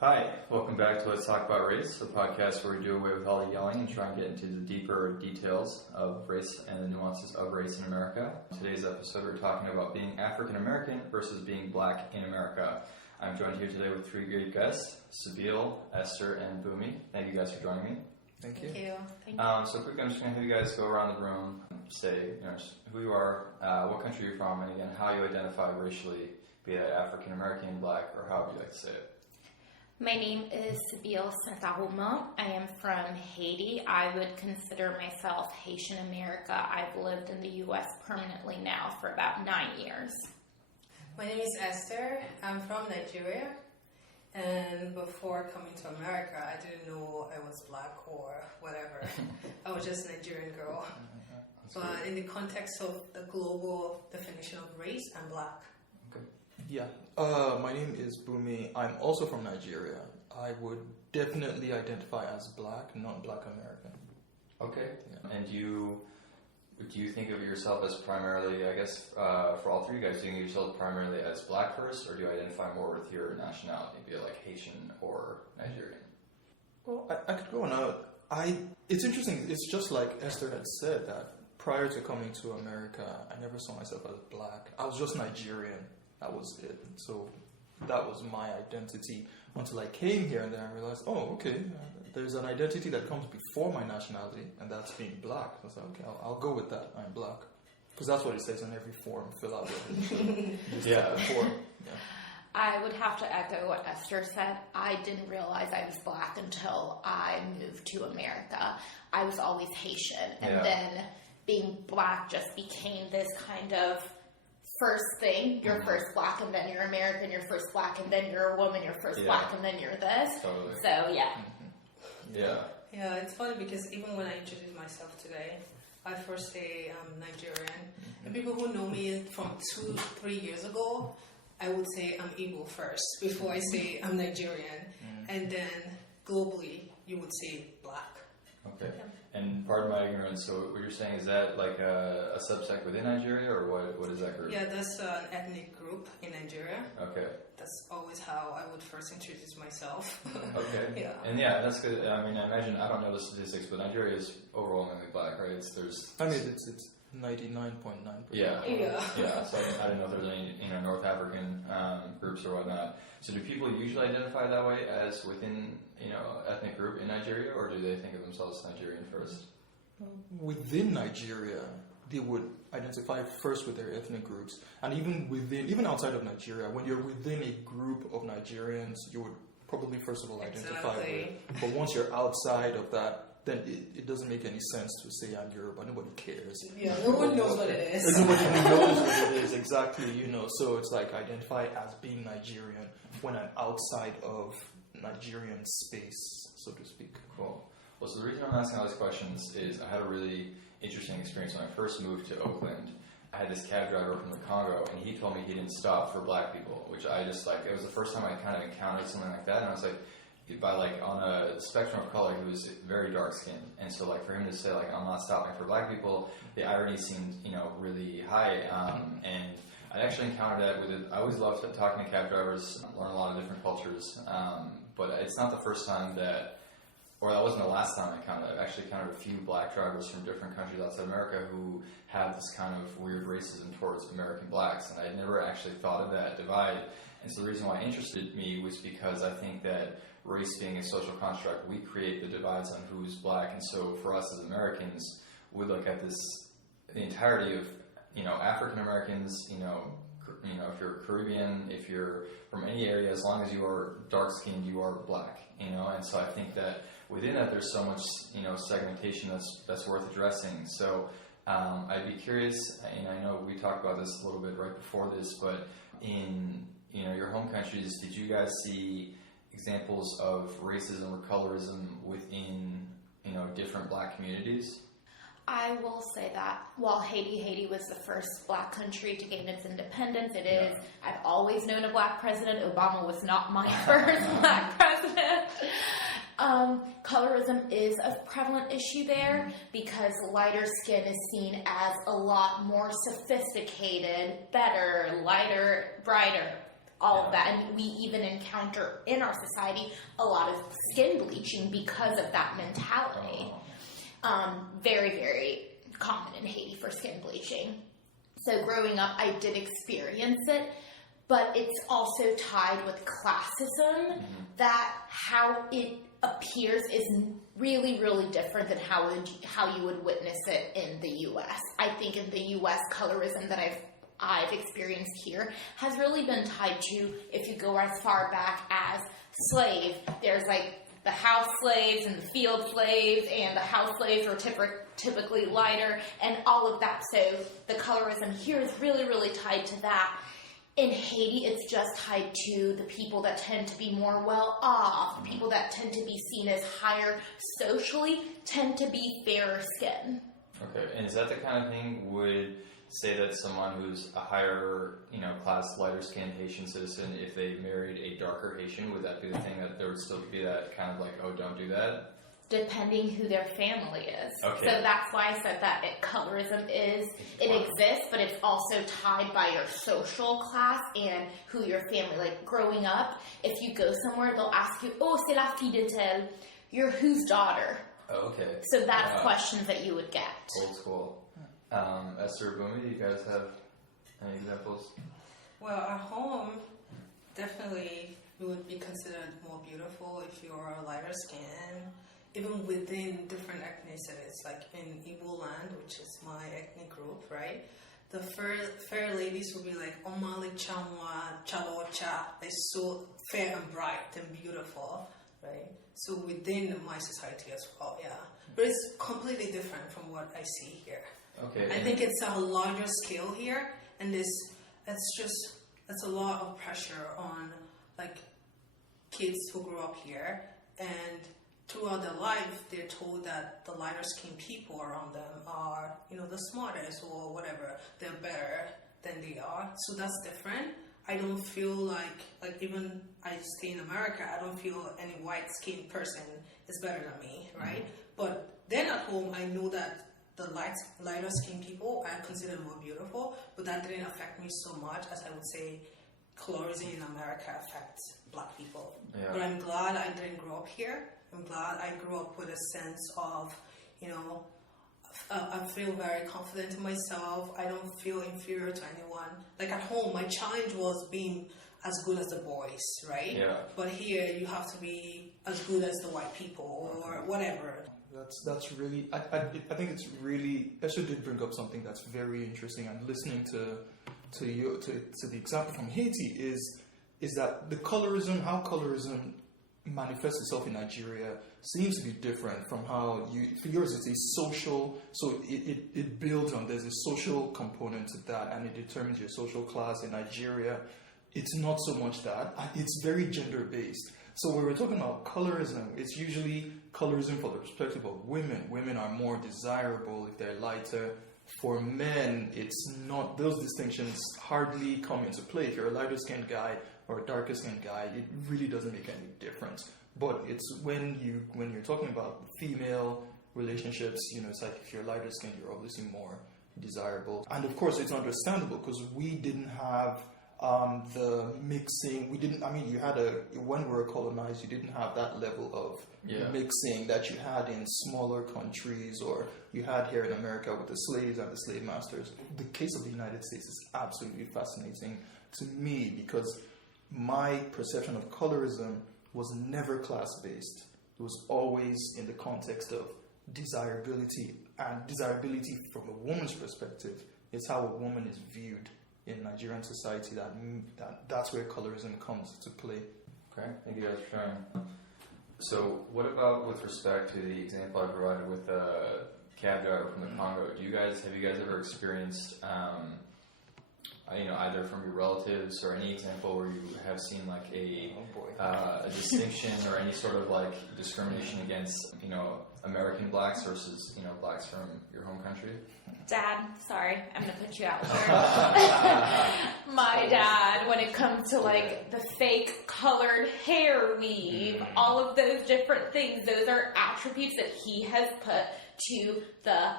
Hi, welcome back to Let's Talk About Race, a podcast where we do away with all the yelling and try and get into the deeper details of race and the nuances of race in America. In today's episode, we're talking about being African American versus being Black in America. I'm joined here today with three great guests, Sabeel, Esther, and Boomy. Thank you guys for joining me. Thank you. So quick, I'm just going to have you guys go around the room, say who you are, what country you're from, and again, how you identify racially, be that African American, Black, or however you like to say it. My name is Sabeel Smith-Ahuma. I am from Haiti. I would consider myself Haitian America. I've lived in the U.S. permanently now for about 9 years. My name is Esther. I'm from Nigeria. And before coming to America, I didn't know I was Black or whatever. I was just a Nigerian girl. But in the context of the global definition of race, I'm Black. Yeah, my name is Boomy. I'm also from Nigeria. I would definitely identify as Black, not Black American. Okay. Yeah. And do you think of yourself as primarily, I guess, for all three of you guys, do you think of yourself primarily as Black first, or do you identify more with your nationality, be it like Haitian or Nigerian? Well, I could go on out. It's interesting. It's just like Esther had said that prior to coming to America, I never saw myself as Black. I was just Nigerian. That was it. So that was my identity until I came here, and then I realized, there's an identity that comes before my nationality, and that's being Black. So I was like, okay, I'll go with that. I'm Black. Because that's what it says on every form. Fill out the form. Yeah. I would have to echo what Esther said. I didn't realize I was Black until I moved to America. I was always Haitian, and then being Black just became this kind of first thing. You're first Black, and then you're American. You're first Black, and then you're a woman. You're first Black, and then you're this. Totally. So Yeah, it's funny because even when I introduce myself today, I first say I'm Nigerian. And people who know me from 2-3 years ago, I would say I'm Igbo first before I say I'm Nigerian. And then globally, you would say Black. Okay. And pardon my ignorance, so what you're saying, is that like a subsect within Nigeria, or what is that group? Yeah, that's an ethnic group in Nigeria. Okay. That's always how I would first introduce myself. Okay. Yeah. And that's good. I mean, I imagine, I don't know the statistics, but Nigeria is overwhelmingly Black, right? It's 99.9%. Yeah. So I didn't know if there's any North African groups or whatnot. So do people usually identify that way as within ethnic group in Nigeria, or do they think of themselves as Nigerian first? Within Nigeria, they would identify first with their ethnic groups, and even outside of Nigeria, when you're within a group of Nigerians, you would probably first of all identify with. But once you're outside of that, then it doesn't make any sense to say I'm Yoruba. Nobody cares. Yeah, no one knows what it is. Nobody knows what it is exactly. So it's like identify as being Nigerian when I'm outside of Nigerian space, so to speak. Cool. Well, so the reason I'm asking all these questions is I had a really interesting experience when I first moved to Oakland. I had this cab driver from the Congo, and he told me he didn't stop for Black people, which I just it was the first time I kind of encountered something like that, and I was like, on a spectrum of color, he was very dark skinned, and so for him to say I'm not stopping for Black people, the irony seemed really high, and I actually encountered that with it. I always love talking to cab drivers, learn a lot of different cultures, but it's not the first time that wasn't the last time I encountered it. I've actually encountered a few Black drivers from different countries outside America who have this kind of weird racism towards American Blacks, and I'd never actually thought of that divide. And so the reason why it interested me was because I think that race being a social construct, we create the divides on who's Black, and so for us as Americans, we look at the entirety of African Americans, if you're Caribbean, if you're from any area, as long as you are dark skinned, you are Black, and so I think that within that there's so much segmentation that's worth addressing. So I'd be curious, and I know we talked about this a little bit right before this, but in your home countries, did you guys see examples of racism or colorism within different Black communities? I will say that while Haiti was the first Black country to gain its independence, I've always known a Black president. Obama was not my first Black president. Colorism is a prevalent issue there because lighter skin is seen as a lot more sophisticated, better, lighter, brighter. all of that. And we even encounter in our society a lot of skin bleaching because of that mentality. Very, very common in Haiti for skin bleaching. So growing up, I did experience it, but it's also tied with classism, that how it appears is really, really different than how you would witness it in the U.S. I think in the U.S., colorism that I've experienced here has really been tied to, if you go as far back as slave, there's like the house slaves and the field slaves, and the house slaves were typically lighter, and all of that. So the colorism here is really, really tied to that. In Haiti, it's just tied to the people that tend to be more well-off, people that tend to be seen as higher socially, tend to be fairer skin. Okay, and is that the kind of thing would say that someone who's a higher, class, lighter-skinned Haitian citizen, if they married a darker Haitian, would that be the thing that there would still be that kind of like, oh, don't do that? Depending who their family is. Okay. So that's why I said that colorism exists, but it's also tied by your social class and who your family, like growing up, if you go somewhere, they'll ask you, oh, c'est la fille de tel, you're whose daughter? Oh, okay. So that's questions that you would get. Old school. Esther, Bumi, do you guys have any examples? Well, at home, definitely you would be considered more beautiful if you're a lighter skin. Even within different ethnicities, like in Igbo land, which is my ethnic group, right? The fair ladies will be like, Omali Chanwa, Chalocha, they're so fair and bright and beautiful, right? So within my society as well, yeah. But it's completely different from what I see here. Okay. I think it's a larger scale here, and it's a lot of pressure on like kids who grew up here, and throughout their life, they're told that the lighter skinned people around them are, the smartest or whatever. They're better than they are. So that's different. I don't feel like even I stay in America, I don't feel any white skinned person is better than me, right? But then at home, I know that the lighter skinned people I consider more beautiful, but that didn't affect me so much as I would say colorism in America affects black people. Yeah. But I'm glad I didn't grow up here. I'm glad I grew up with a sense of, I feel very confident in myself. I don't feel inferior to anyone. Like at home, my challenge was being as good as the boys, right? Yeah. But here, you have to be as good as the white people or whatever. That's really, I think it's really, Esther did bring up something that's very interesting. And listening to the example from Haiti is that how colorism manifests itself in Nigeria seems to be different from how for yours it's a social, so it builds on, there's a social component to that, and it determines your social class. In Nigeria, it's not so much that, it's very gender based. So when we're talking about colorism, it's usually colorism for the perspective of women. Women are more desirable if they're lighter. For men, it's not, those distinctions hardly come into play. If you're a lighter skinned guy or a darker skinned guy, it really doesn't make any difference. But it's when you're talking about female relationships, it's like if you're lighter skinned, you're obviously more desirable. And of course, it's understandable because we didn't have the mixing. You had when we were colonized, you didn't have that level of mixing that you had in smaller countries or you had here in America with the slaves and the slave masters. The case of the United States is absolutely fascinating to me because my perception of colorism was never class-based. It was always in the context of desirability, and desirability from a woman's perspective is how a woman is viewed in Nigerian society. That's where colorism comes to play. Okay, thank you guys for sharing. So what about with respect to the example I provided with the cab driver from the Congo? Have you guys ever experienced either from your relatives or any example where you have seen like a distinction or any sort of like discrimination against American blacks versus blacks from your home country? Dad, sorry, I'm gonna put you out here. My dad, when it comes to like the fake colored hair weave, all of those different things, those are attributes that he has put to the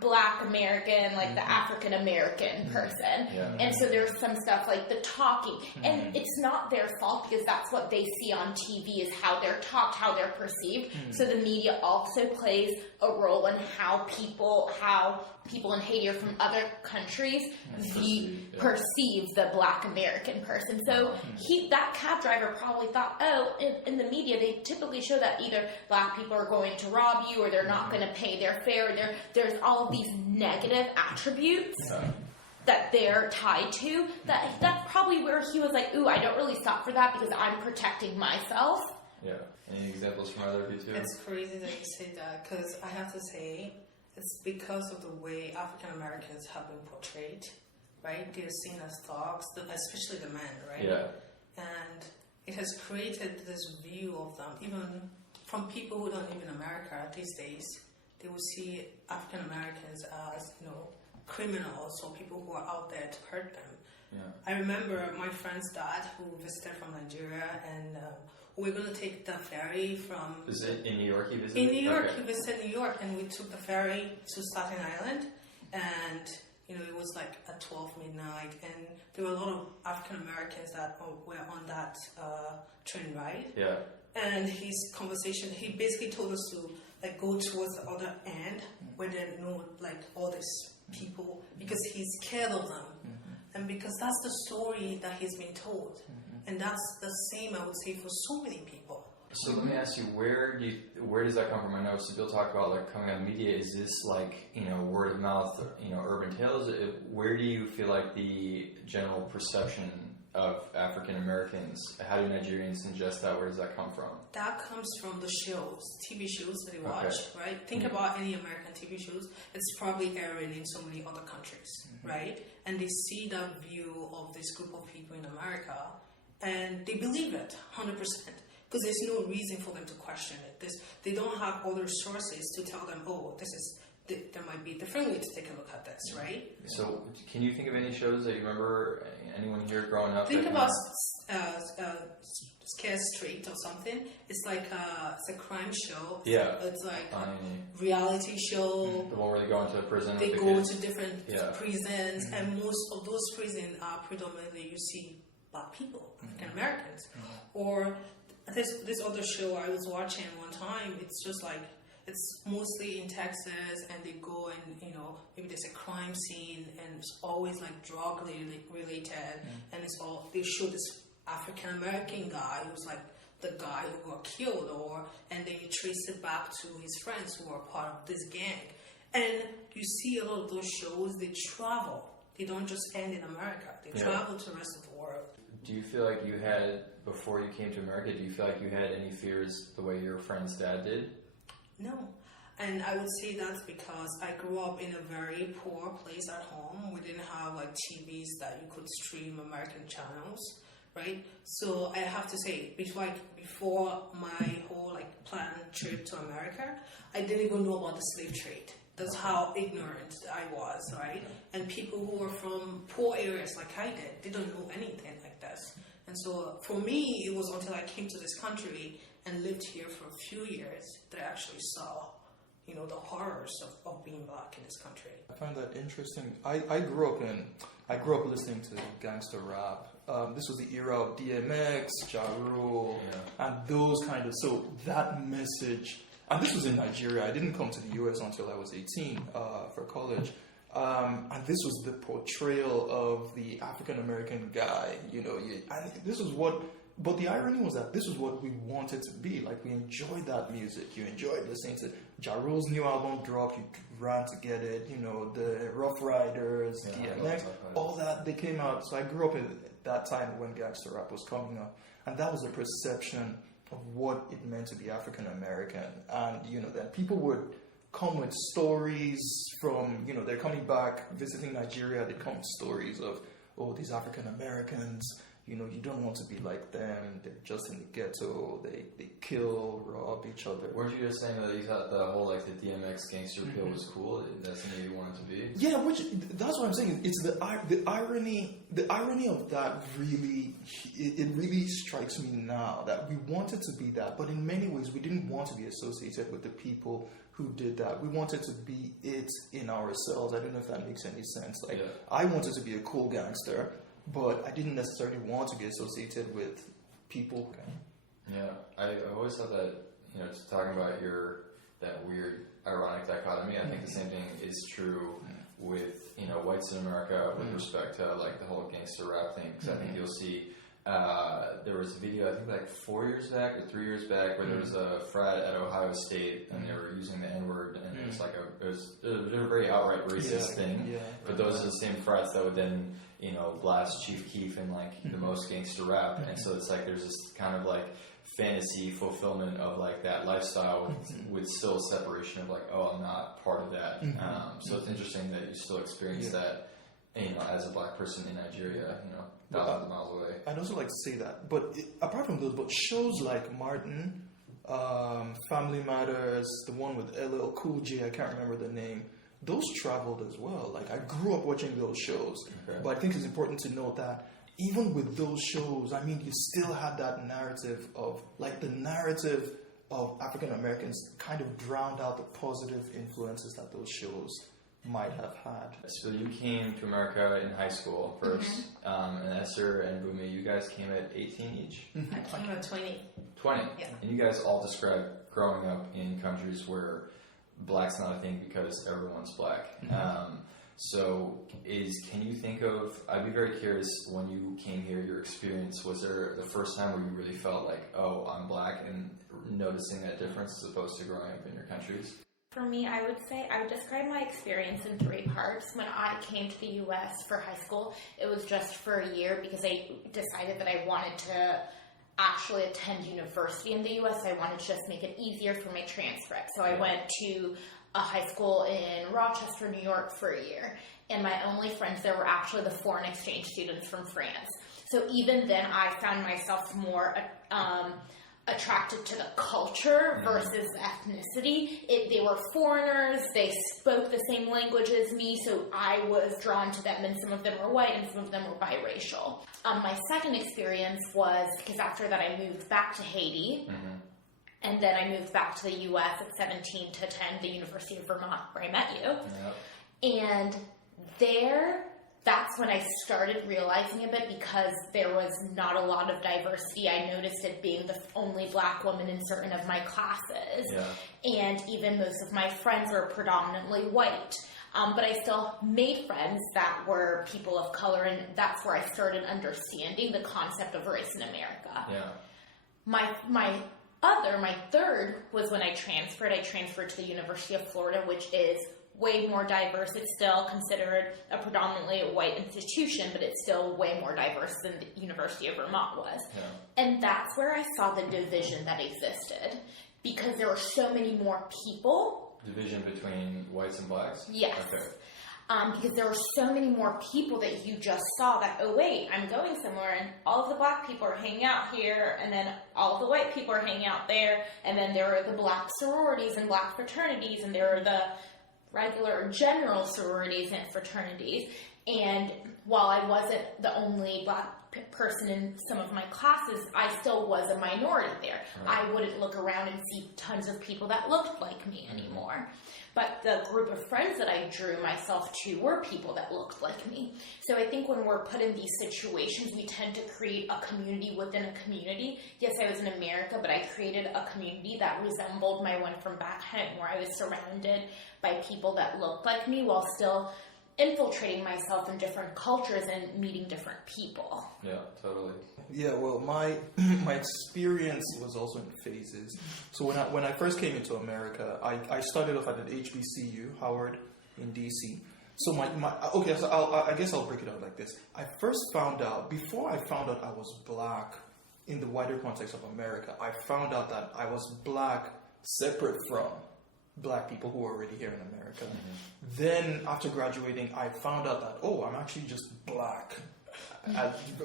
Black American, like the African American person. Yeah. And so there's some stuff like the talking. And it's not their fault because that's what they see on TV is how they're talked, how they're perceived. So the media also plays a role in how people in Haiti or from other countries perceive the Black American person. So that cab driver probably thought, oh, in the media they typically show that either Black people are going to rob you or they're not going to pay their fare. There's all of these negative attributes that they're tied to. That's probably where he was like, ooh, I don't really stop for that because I'm protecting myself. Yeah. Any examples from either of you two? It's crazy that you say that because I have to say it's because of the way African Americans have been portrayed, right? They're seen as thugs, especially the men, right? Yeah. And it has created this view of them, even from people who don't live in America these days. They will see African Americans as, criminals or people who are out there to hurt them. Yeah. I remember my friend's dad who visited from Nigeria and we were going to take the ferry from... Is it in New York he visited? In New York, Okay. he visited New York and we took the ferry to Staten Island and, it was like at 12 midnight and there were a lot of African Americans that were on that train ride. Yeah. And his conversation, he basically told us to go towards the other end where there are no all these people because he's scared of them. And because that's the story that he's been told. And that's the same, I would say, for so many people. So let me ask you, where does that come from? I know Sabine talked about coming out of media. Is this word of mouth, urban tales? Where do you feel like the general perception of African Americans, how do Nigerians ingest that? Where does that come from? That comes from the shows, TV shows that they watch, right? Think about any American TV shows. It's probably airing in so many other countries, right? And they see that view of this group of people in America and they believe it 100%. Because there's no reason for them to question it. They don't have other sources to tell them, there might be a different way to take a look at this, right? So, can you think of any shows that you remember? Anyone here growing up? Think about Scare Street or something. It's it's a crime show. It's like a reality show. The one where they go into prison. They go to different prisons, and most of those prisons are predominantly you see Black people, African Americans, or this other show I was watching one time. It's just it's mostly in Texas, and they go and maybe there's a crime scene, and it's always drug related, and they show this African American guy who's the guy who got killed, and then you trace it back to his friends who are part of this gang, and you see a lot of those shows. They travel; they don't just end in America. They travel to the rest of the world. Do you feel like you had, before you came to America, do you feel like you had any fears the way your friend's dad did? No. And I would say that's because I grew up in a very poor place at home. We didn't have TVs that you could stream American channels, right? So I have to say, before my whole planned trip to America, I didn't even know about the slave trade. That's how ignorant I was, right? And people who were from poor areas like I did, they don't know anything like this. And so for me, it was until I came to this country and lived here for a few years that I actually saw, the horrors of being Black in this country. I find that interesting. I grew up listening to gangster rap. This was the era of DMX, Ja Rule, and those so that message. And this was in Nigeria. I didn't come to the US until I was 18 for college. And this was the portrayal of the African American guy. And this was what. But the irony was that this was what we wanted to be. We enjoyed that music. You enjoyed listening to Ja Rule's new album dropped. You ran to get it. The Rough Riders, DMX, all that, they came out. So I grew up in that time when gangster rap was coming up. And that was the perception of what it meant to be African American. And, then people would come with stories from, they're coming back, visiting Nigeria. They come with stories of, these African Americans, you don't want to be like them. They're just in the ghetto. They kill, rob each other. Weren't you just saying that you thought the whole like the DMX gangster appeal was cool? That's something you wanted to be? Yeah, that's what I'm saying. It's the irony of that really, it really strikes me now that we wanted to be that, but in many ways we didn't want to be associated with the people who did that. We wanted to be it in ourselves. I don't know if that makes any sense. Like, I wanted to be a cool gangster, but I didn't necessarily want to be associated with people. Yeah, I always thought that, just talking about that weird ironic dichotomy, I think the same thing is true with, whites in America with respect to like the whole gangster rap thing. Because I think you'll see, there was a video, I think like 4 years back or 3 years back, where there was a frat at Ohio State and they were using the N-word, and it was like it was a very outright racist thing. Yeah. But those are the same frats that would then, blast Chief Keef in like the most gangster rap. And so it's like there's this kind of like fantasy fulfillment of like that lifestyle with still separation of like, oh, I'm not part of that. So it's interesting that you still experience that, as a black person in Nigeria, thousands of miles away. I'd also like to say that, but apart from those, but shows like Martin, Family Matters, the one with LL Cool J, I can't remember the name, those traveled as well. Like, I grew up watching those shows, but I think it's important to note that even with those shows, I mean, you still had that narrative of, like, the narrative of African Americans kind of drowned out the positive influences that those shows might have had. So you came to America in high school first, and Esther and Bumi, you guys came at 18 each? I came at 20. 20? Yeah. And you guys all describe growing up in countries where black's not a thing because everyone's black. So can you think of, I'd be very curious, when you came here, your experience, was there the first time where you really felt like, oh, I'm black, and noticing that difference as opposed to growing up in your countries? For me, I would describe my experience in 3 parts. When I came to the U.S. for high school, it was just for a year because I decided that I wanted to actually attend university in the U.S. I wanted to just make it easier for my transcript. So I went to a high school in Rochester, New York for a year. And my only friends there were actually the foreign exchange students from France. So even then, I found myself more attracted to the culture versus ethnicity. They were foreigners, they spoke the same language as me, so I was drawn to them, and some of them were white and some of them were biracial. My second experience was, because after that I moved back to Haiti, and then I moved back to the U.S. at 17 to attend the University of Vermont, where I met you. And that's when I started realizing a bit, because there was not a lot of diversity. I noticed it being the only black woman in certain of my classes. And even most of my friends were predominantly white. But I still made friends that were people of color, and that's where I started understanding the concept of race in America. My third was when I transferred. I transferred to the University of Florida, which is way more diverse. It's still considered a predominantly white institution, but it's still way more diverse than the University of Vermont was. And that's where I saw the division that existed, because there were so many more people. Division between whites and blacks? Yes. Okay. Because there were so many more people that you just saw that, oh wait, I'm going somewhere and all of the black people are hanging out here, and then all of the white people are hanging out there, and then there are the black sororities and black fraternities, and there are the regular or general sororities and fraternities. And while I wasn't the only black person in some of my classes, I still was a minority there. I wouldn't look around and see tons of people that looked like me anymore. But the group of friends that I drew myself to were people that looked like me. So I think when we're put in these situations, we tend to create a community within a community. Yes, I was in America, but I created a community that resembled my one from back home, where I was surrounded by people that looked like me while still infiltrating myself in different cultures and meeting different people. Yeah, totally. Yeah, well, my experience was also in phases. So when I first came into America, I started off at an HBCU, Howard, in DC. So I guess I'll break it out like this. Before I found out I was black in the wider context of America, I found out that I was black separate from black people who were already here in America. Then after graduating, I found out that, I'm actually just black.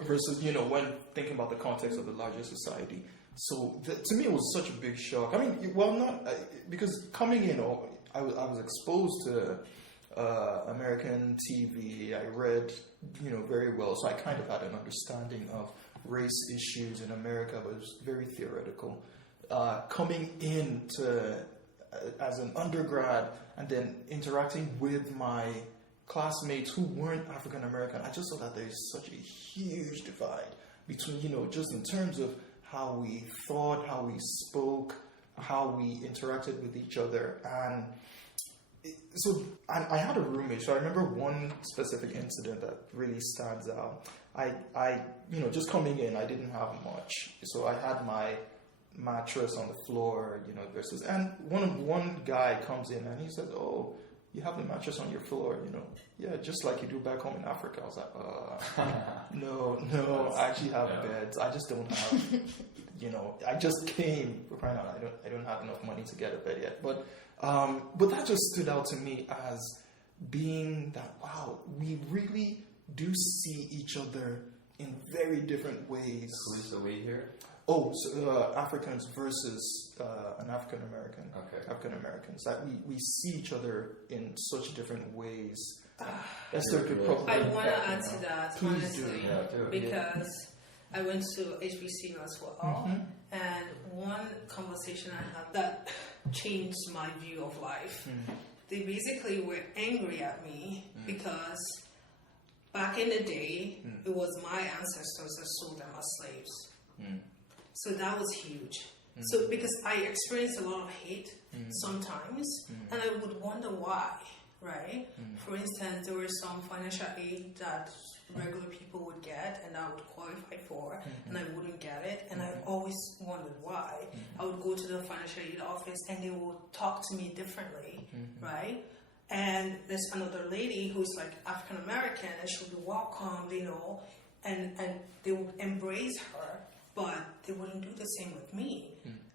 versus, when thinking about the context of the larger society. So to me, it was such a big shock. I mean, because coming in, I was exposed to American TV. I read, very well, so I kind of had an understanding of race issues in America, but it was very theoretical. Coming into as an undergrad and then interacting with my classmates who weren't African American, I just saw that there's such a huge divide between, just in terms of how we thought, how we spoke, how we interacted with each other. And so I had a roommate, so I remember one specific incident that really stands out. I just coming in, I didn't have much. So I had my mattress on the floor, and one guy comes in and he says, "Oh, you have the mattress on your floor, yeah, just like you do back home in Africa." I was like, no, I actually have beds. I just don't have, I just came, for crying out loud, I don't have enough money to get a bed yet. But that just stood out to me as being that, wow, we really do see each other in very different ways. Who's the we here? Oh, so, Africans versus an African American. Okay. African Americans. That we see each other in such different ways. Esther could probably. I want to add to that, Please honestly, do. because I went to HBCU as well, and one conversation I had that changed my view of life. They basically were angry at me because back in the day, it was my ancestors that sold them as slaves. So that was huge. So because I experienced a lot of hate sometimes, and I would wonder why, right? For instance, there was some financial aid that regular people would get and I would qualify for, and I wouldn't get it, and I always wondered why. I would go to the financial aid office and they would talk to me differently, right? And there's another lady who's like African American, and she'll be welcomed, and they would embrace her, but they wouldn't do the same with me.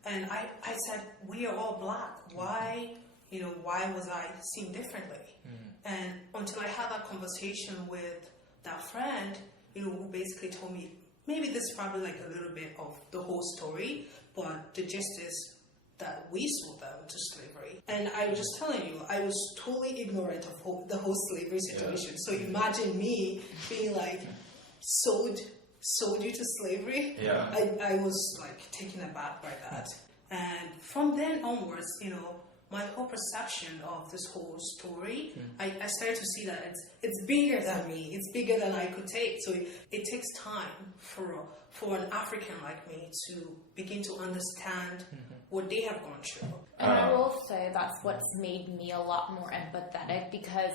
And I said, we are all black. Why was I seen differently? And until I had that conversation with that friend, who basically told me, maybe this is probably like a little bit of the whole story, but the gist is that we sold them to slavery. And I was just telling you, I was totally ignorant of the whole slavery situation. So imagine me being like, sold you to slavery. I was like taken aback by that. And from then onwards, my whole perception of this whole story, I started to see that it's bigger than me. It's bigger than I could take. So it takes time for an African like me to begin to understand what they have gone through. And I will say that's what's made me a lot more empathetic, because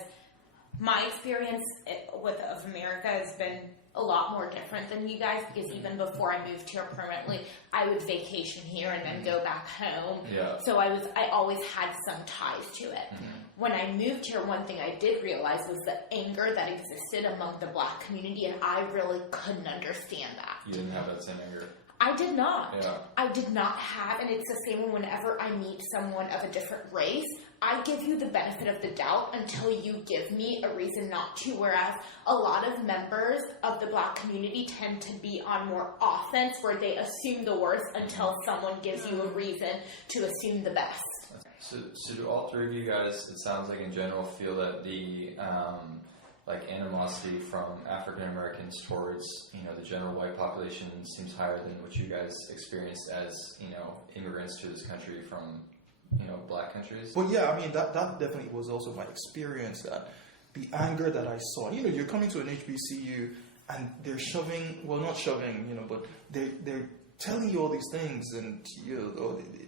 my experience of America has been a lot more different than you guys, because even before I moved here permanently, I would vacation here and then go back home. So I always had some ties to it. When I moved here, one thing I did realize was the anger that existed among the black community, and I really couldn't understand that. You didn't have that same anger? I did not. I did not have, and it's the same whenever I meet someone of a different race. I give you the benefit of the doubt until you give me a reason not to, whereas a lot of members of the black community tend to be on more offense, where they assume the worst until someone gives you a reason to assume the best. So do all three of you guys, it sounds like in general, feel that the animosity from African Americans towards the general white population seems higher than what you guys experienced as immigrants to this country from black countries? But yeah, I mean that definitely was also my experience. That the anger that I saw, you're coming to an HBCU and they're not shoving, but they're telling you all these things, and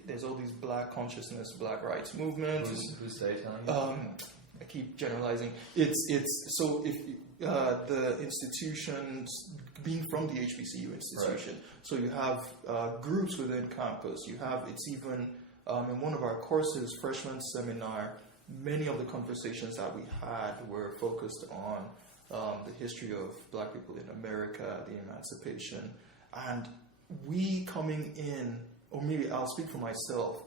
there's all these black consciousness, black rights movements. Who's they telling you? I keep generalizing. It's so if the institutions, being from the HBCU institution, so you have groups within campus. It's even in one of our courses, freshman seminar, many of the conversations that we had were focused on the history of black people in America, the emancipation, and we coming in, or maybe I'll speak for myself,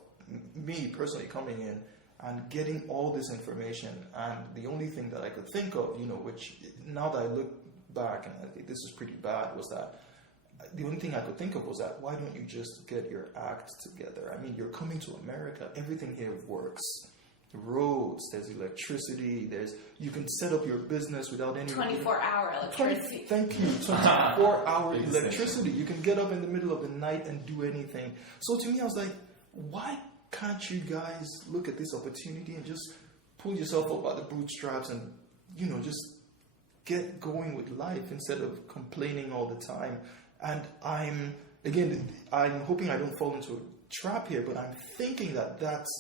me personally coming in and getting all this information, and the only thing that I could think of, which now that I look back, and I think this is pretty bad, was that the only thing I could think of was that, why don't you just get your act together? I mean, you're coming to America. Everything here works. Roads, there's electricity, you can set up your business without any 24-hour electricity. Thank you. 24-hour electricity. You can get up in the middle of the night and do anything. So to me, I was like, why can't you guys look at this opportunity and just pull yourself up by the bootstraps and, just get going with life instead of complaining all the time? And I'm hoping I don't fall into a trap here, but I'm thinking that's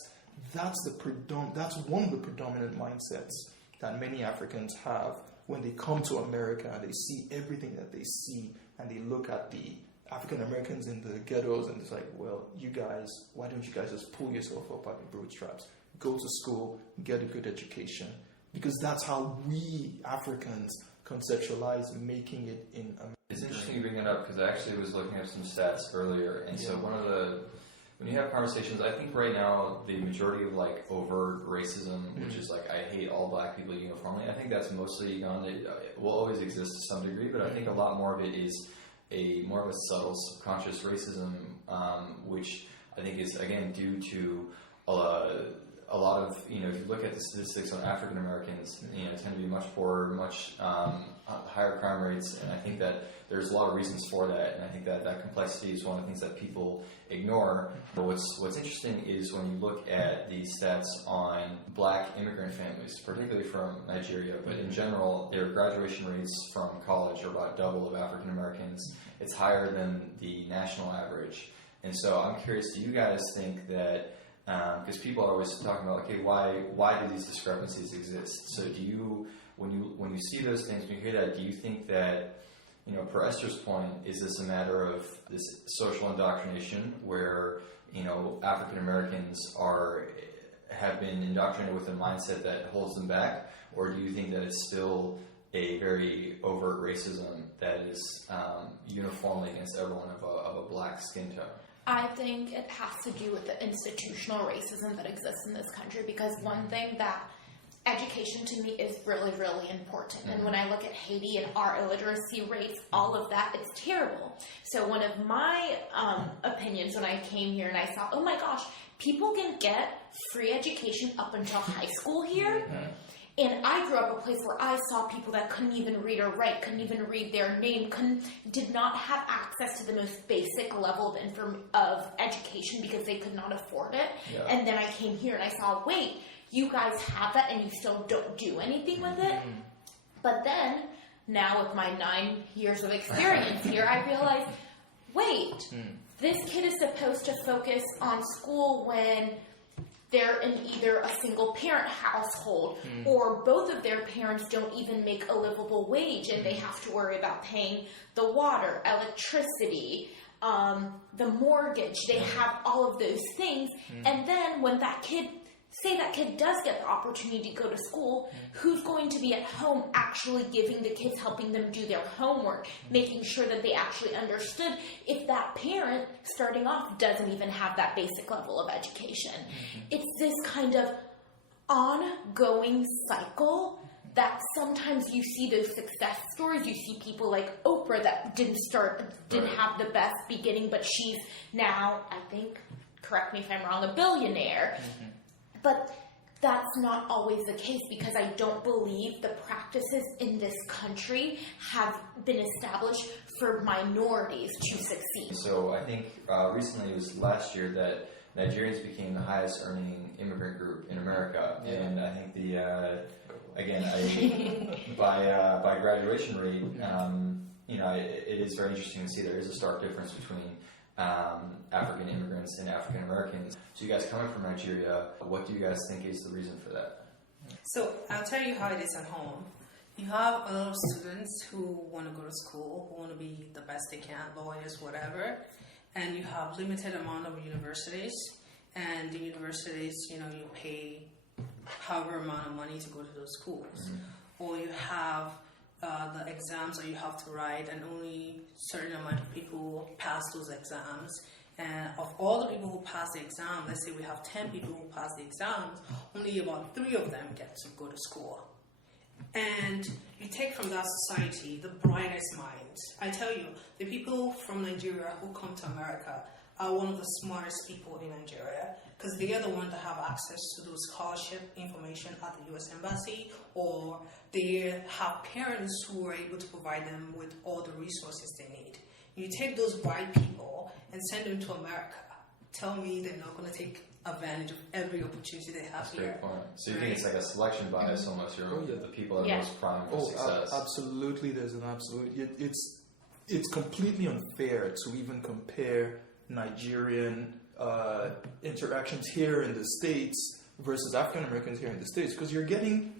one of the predominant mindsets that many Africans have when they come to America and they see everything that they see, and they look at the African Americans in the ghettos and it's like, well, you guys, why don't you guys just pull yourself up by the bootstraps, go to school, get a good education? Because that's how we Africans conceptualize making it in America. It's interesting you bring that up, because I actually was looking at some stats earlier, and so when you have conversations, I think right now the majority of overt racism, which is I hate all black people uniformly, I think that's mostly gone. It will always exist to some degree, but I think a lot more of it is more of a subtle subconscious racism, which I think is again due to a lot of, if you look at the statistics on African Americans, tend to be much poorer, much higher crime rates, and I think that there's a lot of reasons for that, and I think that complexity is one of the things that people ignore. But what's interesting is when you look at the stats on black immigrant families, particularly from Nigeria, but in general, their graduation rates from college are about double of African Americans. It's higher than the national average. And so I'm curious, do you guys think that, because people are always talking about, okay, why do these discrepancies exist? So do you, when you see those things, when you hear that, do you think that, per Esther's point, is this a matter of this social indoctrination where, African Americans have been indoctrinated with a mindset that holds them back, or do you think that it's still a very overt racism that is uniformly against everyone of a black skin tone? I think it has to do with the institutional racism that exists in this country, because one thing that education to me is really, really important. And when I look at Haiti and our illiteracy rates, all of that, it's terrible. So one of my opinions when I came here and I saw, oh my gosh, people can get free education up until high school here. And I grew up in a place where I saw people that couldn't even read or write, couldn't even read their name, did not have access to the most basic level of education because they could not afford it. Yeah. And then I came here and I saw, wait, you guys have that and you still don't do anything with it? But then, now with my 9 years of experience here, I realized, wait, this kid is supposed to focus on school when they're in either a single parent household or both of their parents don't even make a livable wage and they have to worry about paying the water, electricity, the mortgage. They have all of those things. And then when that kid does get the opportunity to go to school, who's going to be at home actually giving the kids, helping them do their homework, making sure that they actually understood if that parent starting off doesn't even have that basic level of education? It's this kind of ongoing cycle that sometimes you see those success stories. You see people like Oprah that didn't have the best beginning, but she's now, I think, correct me if I'm wrong, a billionaire. But that's not always the case, because I don't believe the practices in this country have been established for minorities to succeed. So I think recently, it was last year, that Nigerians became the highest earning immigrant group in America. Yeah. And I think by graduation rate, it is very interesting to see there is a stark difference between African immigrants and African Americans. So you guys coming from Nigeria, what do you guys think is the reason for that? So I'll tell you how it is at home. You have a lot of students who want to go to school, who want to be the best they can, lawyers, whatever, and you have limited amount of universities, and the universities, you pay however amount of money to go to those schools. Or you have the exams that you have to write, and only certain amount of people pass those exams. And of all the people who pass the exam, let's say we have 10 people who pass the exams, only about 3 of them get to go to school. And you take from that society the brightest minds. I tell you, the people from Nigeria who come to America are one of the smartest people in Nigeria, because they are the ones that have access to those scholarship information at the U.S. Embassy, or they have parents who are able to provide them with all the resources they need. You take those bright people and send them to America. Tell me they're not going to take advantage of every opportunity they have That's a here. great point. So you think it's like a selection bias almost? You're the people that are most primed for success. Absolutely, there's an absolute. It's completely unfair to even compare Nigerian interactions here in the States versus African Americans here in the States, because you're getting.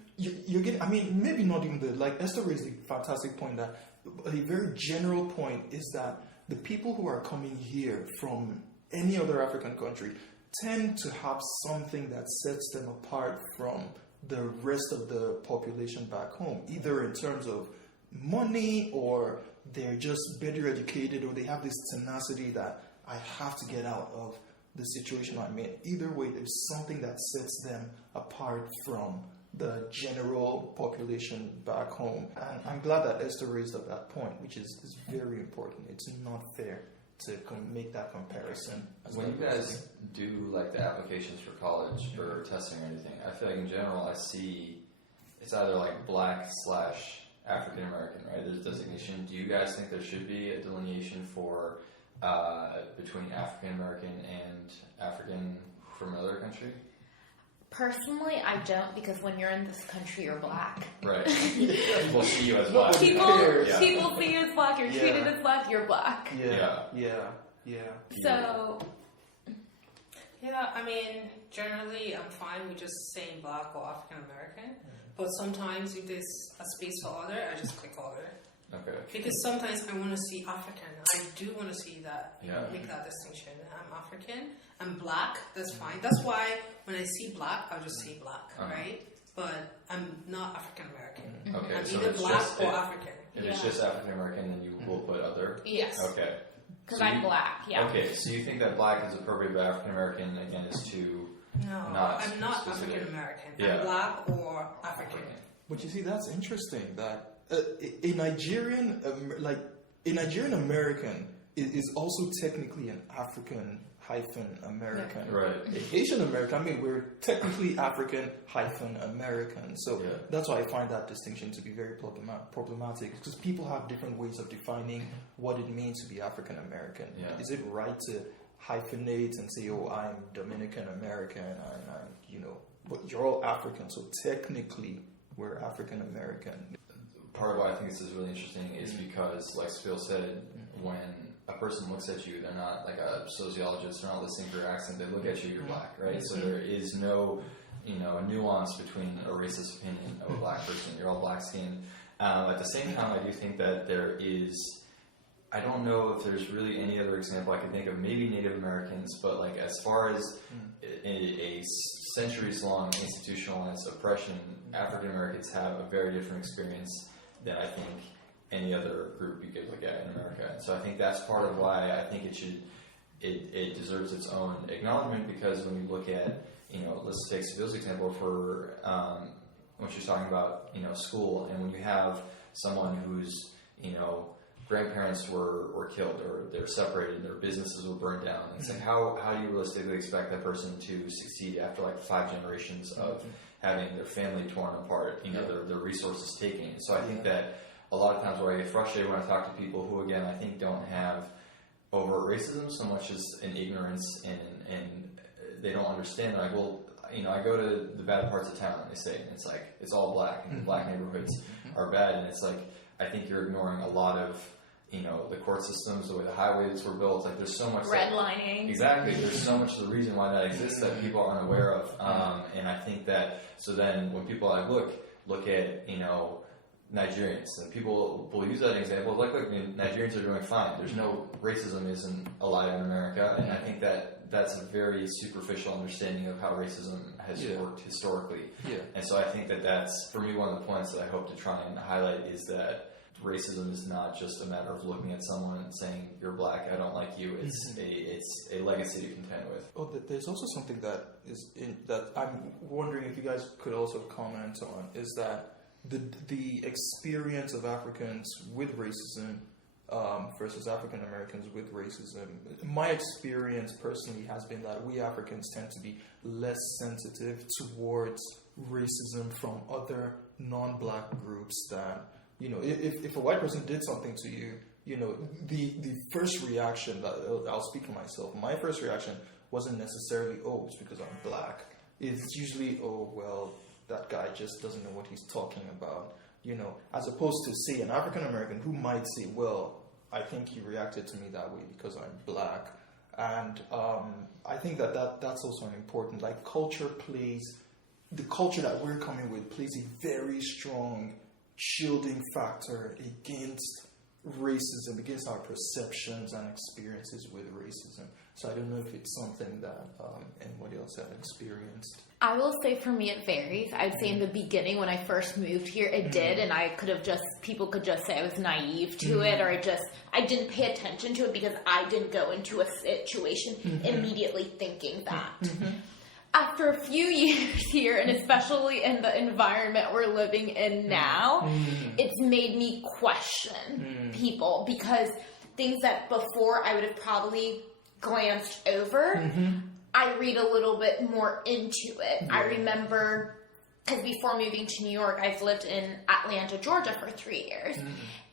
I mean, maybe not even like Esther raised a fantastic point, that a very general point is that the people who are coming here from any other African country tend to have something that sets them apart from the rest of the population back home, either in terms of money, or they're just better educated, or they have this tenacity that I have to get out of the situation I'm in. Either way, there's something that sets them apart from the general population back home. And I'm glad that Esther raised up that point, which is very important. It's not fair to make that comparison. When you guys do like the applications for college or testing or anything, I feel like in general I see it's either like Black/African American, right? There's a designation. Do you guys think there should be a delineation for between African American and African from another country? Personally, I don't, because when you're in this country, you're black. Right. People see you as black. People see you as black. You're treated as black. You're black. Yeah. So. Yeah, I mean, generally, I'm fine with just saying black or African American. But sometimes, if there's a space for other, I just click other. Okay. Because sometimes I want to see African. I do want to see that, Yeah. make that distinction. I'm African. I'm black. That's fine. That's why when I see black, I'll just say black, right? But I'm not African American. Okay. I'm So either it's black just or African. If it's just African American, then you will put other. Yes. Okay. Because So I'm black. Yeah. Okay, so you think that black is appropriate, but African American again is too No, not I'm not specific. African American. Yeah. I'm black or African. But you see, that's interesting that a Nigerian American is also technically an African-American. Right. A Haitian American, I mean, we're technically African-American. So that's why I find that distinction to be very problematic, because people have different ways of defining what it means to be African-American. Yeah. Is it right to hyphenate and say, oh, I'm Dominican-American, but you're all African, so technically we're African-American. Part of why I think this is really interesting is because, like Phil said, when a person looks at you, they're not like a sociologist, they're not listening for your accent, they look at you, you're black, right? So there is no, nuance between a racist opinion of a black person. You're all black skinned. At the same time, I do think that there is, I don't know if there's really any other example I can think of, maybe Native Americans, but like as far as a centuries-long institutionalized oppression, African Americans have a very different experience than I think any other group you could look at in America. And so I think that's part of why I think it deserves its own acknowledgement, because when you look at, let's take Seville's example for when she's talking about, school, and when you have someone whose, grandparents were killed, or they're separated, their businesses were burned down. It's like, how do you realistically expect that person to succeed after like 5 generations of having their family torn apart, their resources taken? So I think that a lot of times where I get frustrated when I talk to people who, again, I think don't have overt racism so much as an ignorance and they don't understand. They're like, well, I go to the bad parts of town, they say, and it's like, it's all black, and the black neighborhoods are bad, and it's like, I think you're ignoring a lot of, the court systems, the way the highways were built. Like, there's so much redlining. Exactly. There's so much of the reason why that exists that people are unaware of. And I think that, so then when people are like, look at, Nigerians, and people will use that example, like, look, Nigerians are doing fine. There's no, racism isn't alive in America. And I think that that's a very superficial understanding of how racism has worked historically. Yeah. And so I think that that's, for me, one of the points that I hope to try and highlight is that racism is not just a matter of looking at someone and saying, you're black, I don't like you. It's a legacy to contend with. Oh, there's also something that is that I'm wondering if you guys could also comment on, is that the experience of Africans with racism versus African Americans with racism. My experience personally has been that we Africans tend to be less sensitive towards racism from other non-black groups than, if a white person did something to you, the first reaction, that I'll speak for myself, my first reaction wasn't necessarily, oh, it's because I'm black. It's usually, oh, well, that guy just doesn't know what he's talking about, as opposed to, say, an African American who might say, well, I think he reacted to me that way because I'm black. And I think that's also important. Like, the culture that we're coming with plays a very strong shielding factor against racism, against our perceptions and experiences with racism. So I don't know if it's something that anybody else has experienced. I will say for me it varies. I'd say in the beginning when I first moved here, it did, and people could just say I was naive to it, or I didn't pay attention to it because I didn't go into a situation immediately thinking that. After a few years here, and especially in the environment we're living in now, it's made me question people, because things that before I would have probably glanced over, I read a little bit more into it. I remember, because before moving to New York, I've lived in Atlanta, Georgia for 3 years.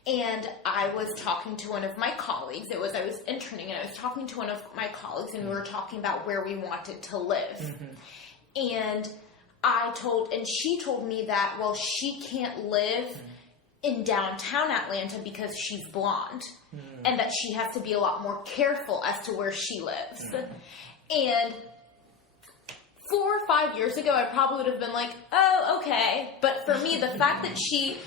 And I was talking to one of my colleagues. I was interning, and I was talking to one of my colleagues, and we were talking about where we wanted to live. And she told me that, well, she can't live in downtown Atlanta because she's blonde, and that she has to be a lot more careful as to where she lives. And 4 or 5 years ago, I probably would have been like, oh, okay. But for me, the fact that she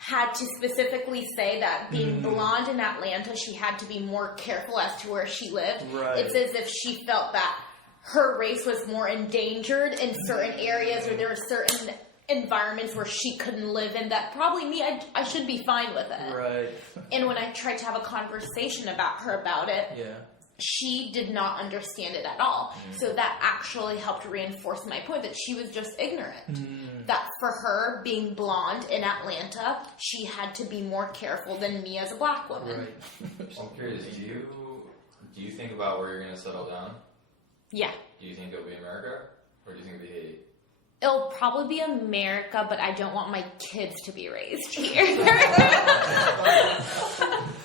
had to specifically say that being blonde in Atlanta, she had to be more careful as to where she lived. Right. It's as if she felt that her race was more endangered in certain areas, or there were certain environments where she couldn't live in, that probably me, I should be fine with it. Right. And when I tried to have a conversation about it, she did not understand it at all. So that actually helped reinforce my point that she was just ignorant. That for her, being blonde in Atlanta, she had to be more careful than me as a black woman. Right. I'm curious, do you think about where you're going to settle down? Yeah. Do you think it'll be America, or do you think it'll be Haiti? It'll probably be America, but I don't want my kids to be raised here.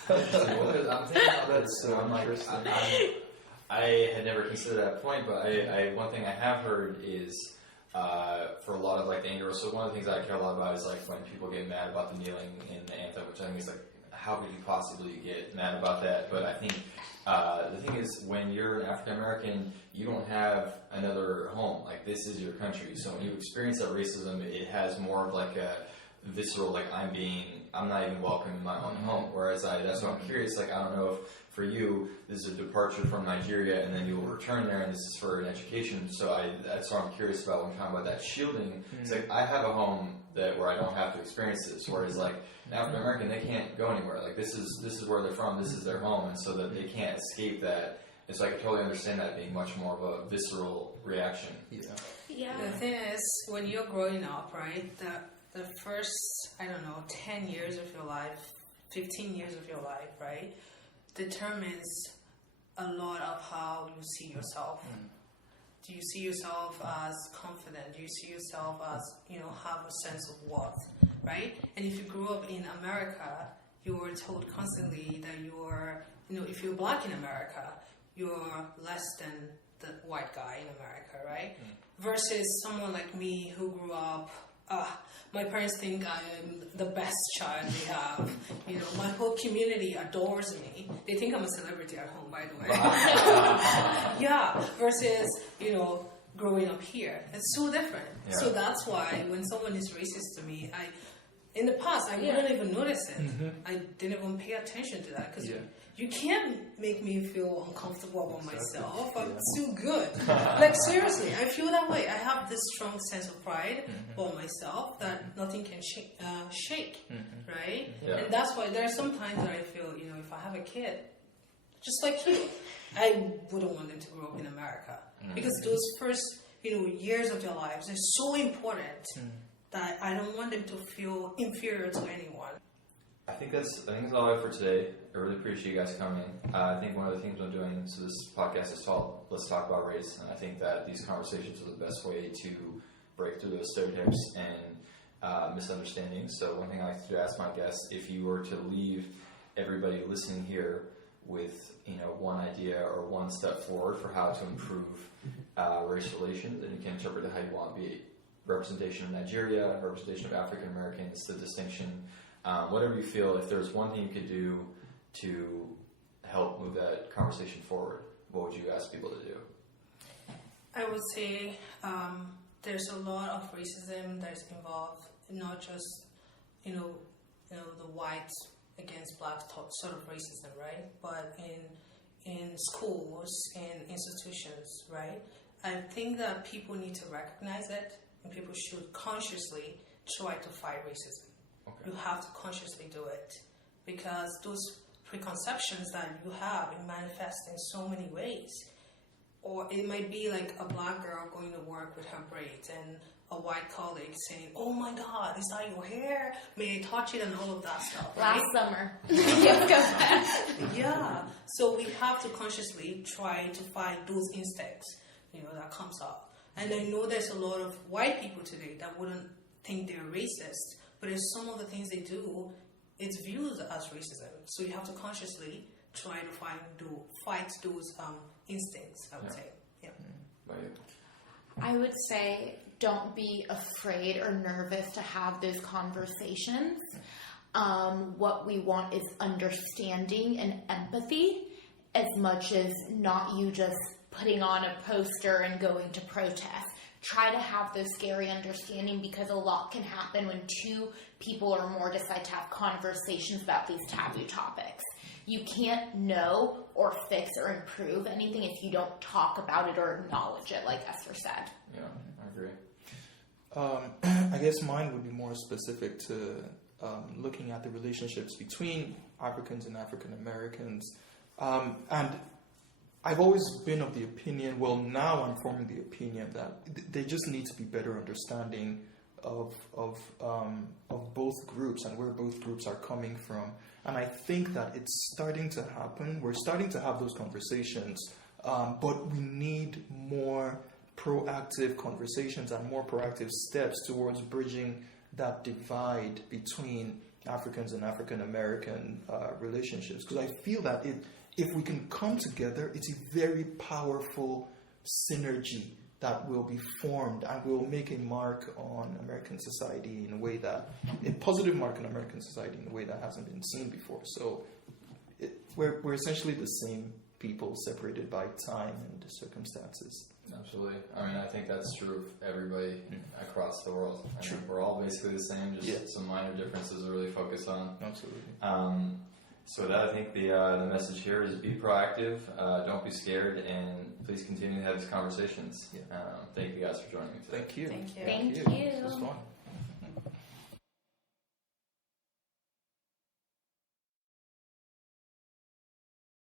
I'm thinking about that, so I'm like, I had never considered that point, but one thing I have heard is, for a lot of like the anger, so one of the things I care a lot about is like when people get mad about the kneeling in the anthem, which I think is like, how could you possibly get mad about that? But I think the thing is, when you're an African American, you don't have another home. Like, this is your country. So when you experience that racism, it has more of like a visceral, like, I'm not even welcome in my own home. Whereas that's why I'm curious, like, I don't know if for you, this is a departure from Nigeria and then you will return there and this is for an education. So that's what I'm curious about when we're talking about that shielding. It's like, I have a home where I don't have to experience this. Whereas like an African American, they can't go anywhere. Like, this is where they're from, this is their home, and so that they can't escape that. And so I can totally understand that being much more of a visceral reaction. Yeah. The thing is, when you're growing up, right, the first, 10 years of your life, 15 years of your life, right, determines a lot of how you see yourself. Do you see yourself as confident? Do you see yourself as, have a sense of worth, right? And if you grew up in America, you were told constantly that you're, if you're black in America, you're less than the white guy in America, right? Versus someone like me who grew up, my parents think I'm the best child they have. My whole community adores me. They think I'm a celebrity at home, by the way. Yeah, versus, growing up here. It's so different. Yeah. So that's why when someone is racist to me, in the past, I wouldn't even notice it. I didn't even pay attention to that because you can't make me feel uncomfortable about myself. I'm too good. Like, seriously, I feel that way. I have this strong sense of pride about myself that nothing can shake, right? Yeah. And that's why there are some times that I feel, if I have a kid, just like you, I wouldn't want them to grow up in America. Because those first, years of their lives are so important that I don't want them to feel inferior to anyone. I think that's all I have for today. I really appreciate you guys coming. I think one of the things I'm doing, so this podcast is called Let's Talk About Race, and I think that these conversations are the best way to break through those stereotypes and misunderstandings. So one thing I like to ask my guests, if you were to leave everybody listening here with one idea or one step forward for how to improve race relations, and you can interpret it how you want, be it representation of Nigeria, representation of African Americans, the distinction, whatever you feel, if there's one thing you could do to help move that conversation forward, what would you ask people to do? I would say there's a lot of racism that's involved, not just the whites against blacks sort of racism, right? But in schools and institutions, right? I think that people need to recognize it, and people should consciously try to fight racism. Okay. You have to consciously do it, because those preconceptions that you have, it manifests in so many ways. Or it might be like a black girl going to work with her braids and a white colleague saying, "Oh my God, is that your hair? May I touch it?" and all of that stuff. Right? Last summer. Yeah. So we have to consciously try to fight those instincts, that comes up. And I know there's a lot of white people today that wouldn't think they're racist, but if some of the things they do, it's viewed as racism. So you have to consciously try to fight those instincts, I would say. Yeah. I would say don't be afraid or nervous to have those conversations. What we want is understanding and empathy, as much as not you just putting on a poster and going to protest. Try to have those scary understanding, because a lot can happen when two people or more decide to have conversations about these taboo topics. You can't know or fix or improve anything if you don't talk about it or acknowledge it, like Esther said. Yeah, I agree. I guess mine would be more specific to looking at the relationships between Africans and African Americans. And I've always been of the opinion, well, now I'm forming the opinion that they just need to be better understanding of both groups and where both groups are coming from. And I think that it's starting to happen. We're starting to have those conversations, but we need more proactive conversations and more proactive steps towards bridging that divide between Africans and African American relationships. Because I feel that if we can come together, it's a very powerful synergy that will be formed and will make a mark on American society in a way a positive mark on American society in a way that hasn't been seen before. So we're essentially the same people, separated by time and circumstances. Absolutely. I mean, I think that's true of everybody across the world. True. We're all basically the same, just some minor differences to really focus on. Absolutely. So that, I think the message here is be proactive, don't be scared, and please continue to have these conversations. Thank you guys for joining me today. Thank you. Thank you. Thank you. This was fun.